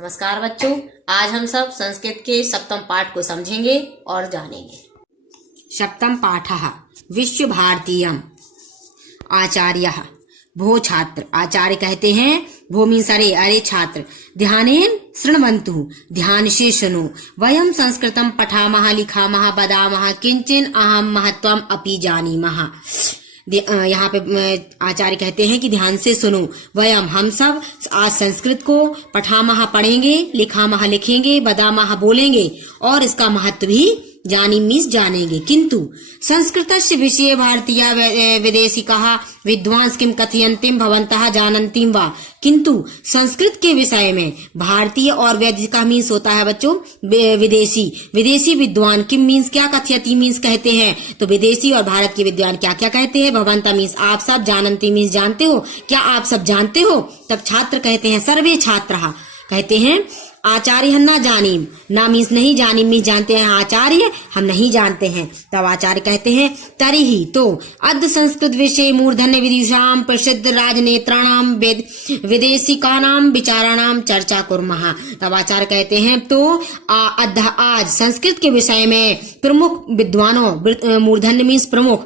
नमस्कार बच्चों, आज हम सब संस्कृत के सप्तम पाठ को समझेंगे और जानेंगे। सप्तम पाठः विश्व भारतीयम। आचार्यः भो छात्र। आचार्य कहते हैं भो मीन्स अरे, अरे छात्र। ध्यानेन शृण्वन्तु, ध्यान से सुनो। वयम संस्कृतम पठामः लिखामः वदामः किंचिन अहम महत्वम अपि जानीमः। यहाँ पे आचार्य कहते हैं कि ध्यान से सुनो। वयम हम सब आज संस्कृत को पठामः पढ़ेंगे, लिखामः लिखेंगे, वदामः बोलेंगे और इसका महत्व भी जानी मीन्स जानेंगे। किंतु संस्कृतस्य विषये भारतीय विदेशिकाः विद्वांस किम कथयन्तिं भवन्तः जानन्तिं वा। किंतु संस्कृत के विषय में भारतीय और वैदिका मीन्स होता है बच्चों विदेशी विद्वान किम मीन्स क्या, कथयति मीन्स कहते हैं। तो विदेशी और भारत के विद्वान क्या क्या कहते हैं। भवन्तः मीन्स आप सब, जानन्ति मीन्स जानते हो, क्या आप सब जानते हो। तब छात्र कहते हैं सर्वे छात्रः, कहते हैं आचार्य न जानीम, ना मीन्स नहीं, जानीम मीन्स जानते हैं, आचार्य हम नहीं जानते हैं। तब आचार्य कहते हैं तरिहि तो अद्य संस्कृत विषय मूर्धन्य विदुषाम प्रसिद्ध राजनेत्राणाम विदेशिकानाम विचाराणाम चर्चा कुर्मः। तब आचार्य कहते हैं तो आज संस्कृत के विषय में प्रमुख विद्वानों, मूर्धन्य मीन्स प्रमुख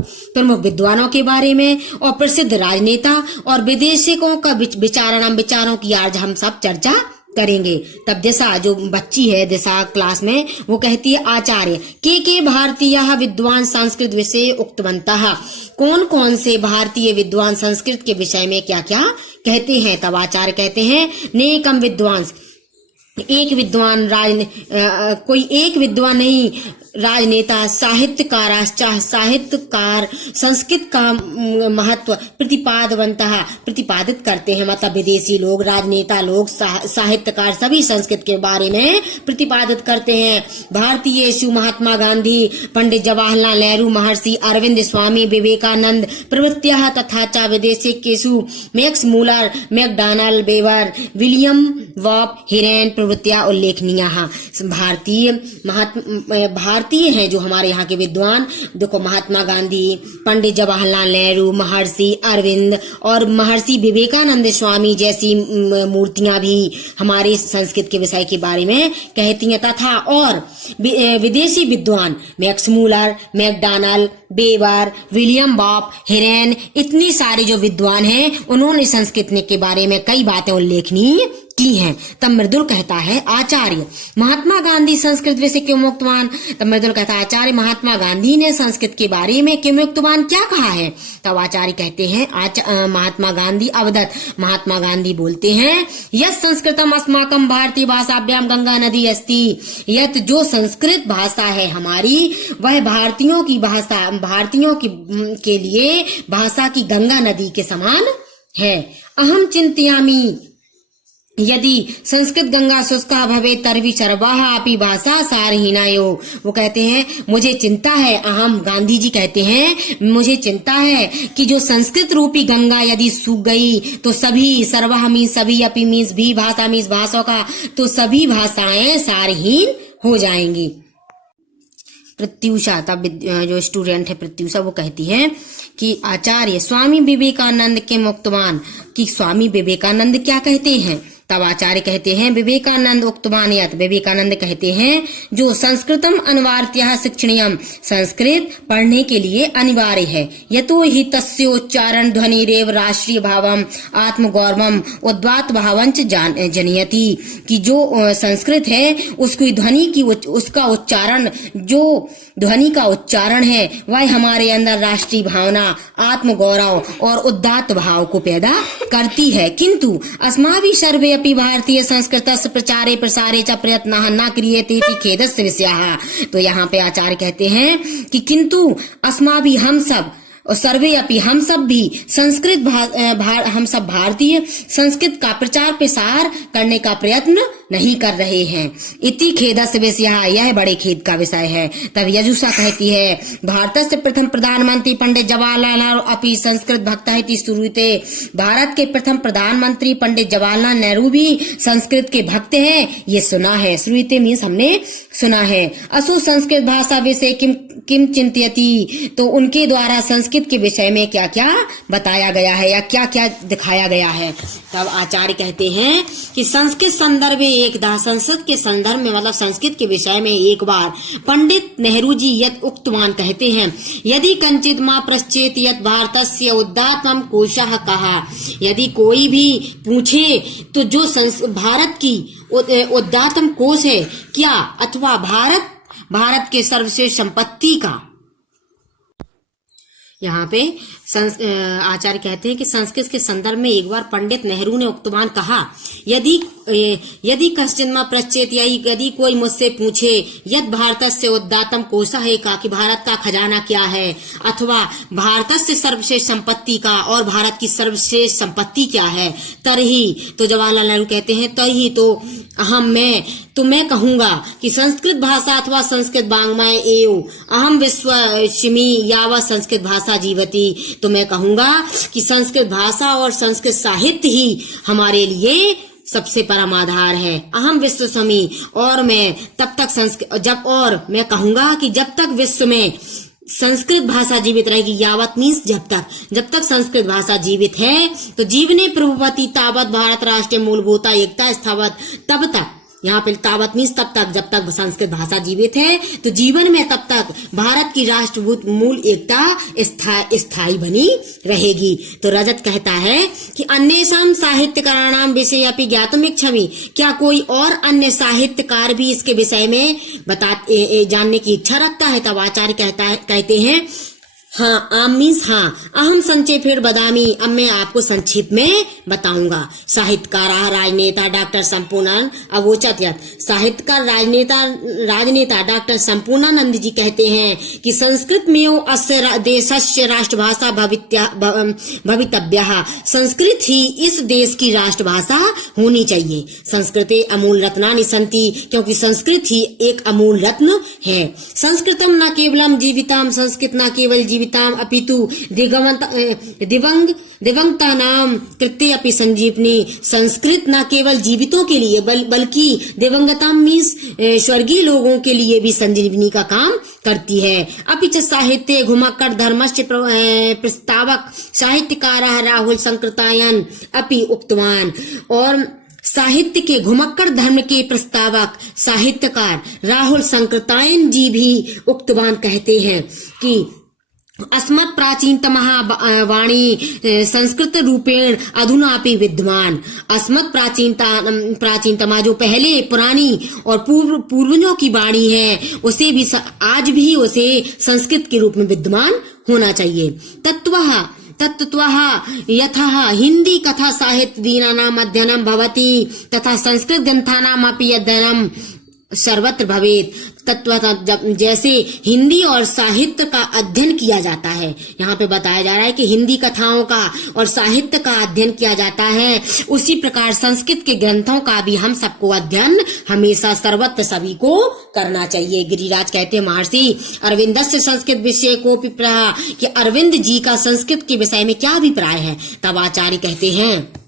विद्वानों के बारे में और प्रसिद्ध राजनेता और विदेशिकों का विचारों की आज हम सब चर्चा करेंगे। तब दिशा जो बच्ची है, दिशा क्लास में, वो कहती है आचार्य के भारतीय विद्वान संस्कृत विषय उक्तवन्तः। कौन कौन से भारतीय विद्वान संस्कृत के विषय में क्या क्या कहते हैं। तब आचार्य कहते हैं नेकम विद्वांस, एक विद्वान कोई एक विद्वान नहीं, राजनेता, साहित्यकार संस्कृत का महत्व प्रतिपादित करते हैं। मतलब विदेशी लोग, राजनेता लोग, साहित्यकार सभी संस्कृत के बारे में प्रतिपादित करते हैं। भारतीयेषु महात्मा गांधी, पंडित जवाहरलाल नेहरू, महर्षि अरविंद, स्वामी विवेकानंद प्रभृत्यः तथा च विदेशिकेषु Max Muller, Macdonald, Weber, William Bopp, Heeren प्रभृत्या उल्लेखनीयः। भारतीय हैं जो हमारे यहाँ के विद्वान, देखो महात्मा गांधी, पंडित जवाहरलाल नेहरू, महर्षि अरविंद और महर्षि विवेकानंद स्वामी जैसी मूर्तियां भी हमारे संस्कृत के विषय के बारे में कहती हैं। तथा और विदेशी विद्वान Max Muller, Macdonald, Weber, William Bopp, Heeren, इतनी सारे जो विद्वान हैं उन्होंने संस्कृत के बारे में कई बातें उल्लेखनीय की हैं। तब मृदुल कहता है आचार्य महात्मा गांधी संस्कृत विषय क्यों मुक्तवान। तब मृदुल कहता है आचार्य महात्मा गांधी ने संस्कृत के बारे में क्यों मुक्तवान क्या कहा है। तब आचार्य कहते हैं महात्मा गांधी अवदत, महात्मा गांधी बोलते हैं यस संस्कृतम अस्माकम भारतीय भाषाभ्याम गंगा नदी अस्ति। यत जो संस्कृत भाषा है हमारी, वह भारतीयों के लिए भाषा की गंगा नदी के समान है। अहम चिंतयामि यदि संस्कृत गंगा शुष्का भवे तरवि सर्वाः अपि भाषा सारहीनायो। वो कहते हैं मुझे चिंता है, अहम गांधी जी कहते हैं मुझे चिंता है कि जो संस्कृत रूपी गंगा यदि सूख गई तो सभी, सर्वः मीन्स सभी, अपि मीन्स भी, भाषा मीन्स भाषाओं का, तो सभी भाषाएं सारहीन हो जाएंगी। प्रत्युषा, तब जो स्टूडेंट है प्रत्युषा, वो कहती है कि आचार्य स्वामी विवेकानंद के मुक्तवान, कि स्वामी विवेकानंद क्या कहते हैं। तब आचार्य कहते हैं विवेकानंद उक्तवान यत्, विवेकानंद कहते हैं जो संस्कृतम अनिवार्यः शिक्षणीयम, संस्कृत पढ़ने के लिए अनिवार्य है। यतो हि तस्य उच्चारण ध्वनिरेव राष्ट्रीय भावम आत्मगौरवम उद्वात भावंच जनयति। कि जो संस्कृत है उसकी ध्वनि की, उसका उच्चारण, जो ध्वनि का उच्चारण है वह हमारे अंदर राष्ट्रीय भावना, आत्मगौरव और उदात्त भाव को पैदा करती है। किंतु अस्माभिः सर्वे अपि भारतीय संस्कृतस्य प्रचारे प्रसारे च प्रयत्नः न क्रियते इति खेदस्य विषयः। तो यहाँ पे आचार्य कहते हैं कि किंतु अस्माभिः, हम सब, और सर्वे अपि हम सब भी संस्कृत हम सब भारतीय संस्कृत का प्रचार प्रसार करने का प्रयत्न नहीं कर रहे हैं। इति खेदस्य विषयः, यह बड़े खेद का विषय है। तब यजुषा कहती है भारतस्य प्रथम प्रधानमंत्री पंडित जवाहरलाल नेहरू अपि संस्कृत भक्तः इति श्रूयते। भारत के प्रथम प्रधानमंत्री पंडित जवाहरलाल नेहरू भी संस्कृत के भक्त हैं, ये सुना है। श्रूयते मीन्स हमने सुना है। असु संस्कृत भाषा विषय किम चिंतयति, तो उनके द्वारा संस्कृत संस्कृत के विषय में क्या क्या बताया गया है या क्या क्या दिखाया गया है। तब आचार्य कहते हैं कि संस्कृत संदर्भ संस्कृत के संदर्भ में मतलब संस्कृत के विषय में एक बार पंडित नेहरू जी यत उक्तवान कहते हैं, यदि कंचित मां पश्चेत यत भारतस्य उदात्तम कोशः कहा, यदि कोई भी पूछे तो जो भारत की उदात्तम कोश है क्या, अथवा भारत के सर्वश्रेष्ठ संपत्ति का। यहाँ पे आचार्य कहते हैं कि संस्कृत के संदर्भ में एक बार पंडित नेहरू ने उक्तवान कहा, यदि कश्चिन मां पश्चेत, यदि कोई मुझसे पूछे यद भारतस्य उदात्तम कोशः है का, कि भारत का खजाना क्या है, अथवा भारतस्य सर्वश्रेष्ठ संपत्ति का, और भारत की सर्वश्रेष्ठ संपत्ति क्या है, तरही, तो जवाहरलाल नेहरू कहते हैं तरही तो मैं कहूंगा कि संस्कृत भाषा अथवा संस्कृत वाङ्मय एव अहम विश्वसिमि यावत् संस्कृत भाषा जीवति, तो मैं कहूंगा कि संस्कृत भाषा और संस्कृत साहित्य ही हमारे लिए सबसे परम आधार है। अहम विश्वसिमि, और मैं तब तक मैं कहूंगा कि जब तक विश्व में संस्कृत भाषा जीवित रहेगी, यावत मीन्स जब तक संस्कृत भाषा जीवित है, तो जीवने प्रभुवती तावत भारत राष्ट्रीय मूलभूता एकता स्थावत, तब तक, यहाँ पे तावत मीन्स तब तक, जब तक संस्कृत भाषा जीवित है तो जीवन में तब तक भारत की राष्ट्रभूत मूल एकता स्थायी बनी रहेगी। तो रजत कहता है कि अन्येषां साहित्यकाराणां विषय अपि ज्ञातुमिच्छामि, क्या कोई और अन्य साहित्यकार भी इसके विषय में जानने की इच्छा रखता है। तब आचार्य कहते हैं हाँ, आम मीन्स हाँ, अहम संक्षेपेण बदामी, अब मैं आपको संक्षेप में बताऊंगा। साहित्यकार राजनेता डॉक्टर संपूर्णानंद अवोचत यत्, साहित्यकार राजनेता डॉक्टर संपूर्णानंद जी कहते हैं कि संस्कृत में अस्य देशस्य राष्ट्रभाषा भवितव्यः, संस्कृत ही इस देश की राष्ट्रभाषा होनी चाहिए। संस्कृते अमूल रत्नानि सन्ति, क्योंकि संस्कृत ही एक अमूल रत्न है। संस्कृतम न केवलम जीविताम, संस्कृत न केवल जीविताम अपितु दिवंगतानाम कृते अपि संजीवनी, संस्कृत न केवल जीवितों के लिए बल्कि दिवंगताम मीन्स स्वर्गीय लोगों के लिए भी संजीवनी का काम करती है। अपिच साहित्य घुमक्कड़ धर्मस्य प्रस्तावक साहित्यकारः राहुल संकृतायन अपि उक्तवान, और साहित्य के घुमक्कड़ धर्म के प्रस्तावक साहित्यकार राहुल संकृतायन जी भी उक्तवान कहते हैं कि अस्मत् प्राचीनतमः वाणी संस्कृत रूपेण अधुनापि विद्यमान, अस्मत् प्राचीनतमा जो पहले पुरानी और पूर्वजों की वाणी है, उसे भी आज भी उसे संस्कृत के रूप में विद्यमान होना चाहिए। तत्त्वतः यथा हिंदी कथा साहित्य दीनानाम अध्ययनम भवति तथा संस्कृत ग्रंथानाम अपि अध्ययनम सर्वत्र भवेत, तत्वतः जैसे हिंदी और साहित्य का अध्ययन किया जाता है, यहाँ पे बताया जा रहा है कि हिंदी कथाओं का और साहित्य का अध्ययन किया जाता है, उसी प्रकार संस्कृत के ग्रंथों का भी हम सबको अध्ययन हमेशा सर्वत्र सभी को करना चाहिए। गिरिराज कहते हैं महर्षि अरविंदस्य संस्कृत विषय को कि अरविंद जी का संस्कृत के विषय में क्या अभिप्राय है। तब आचार्य कहते हैं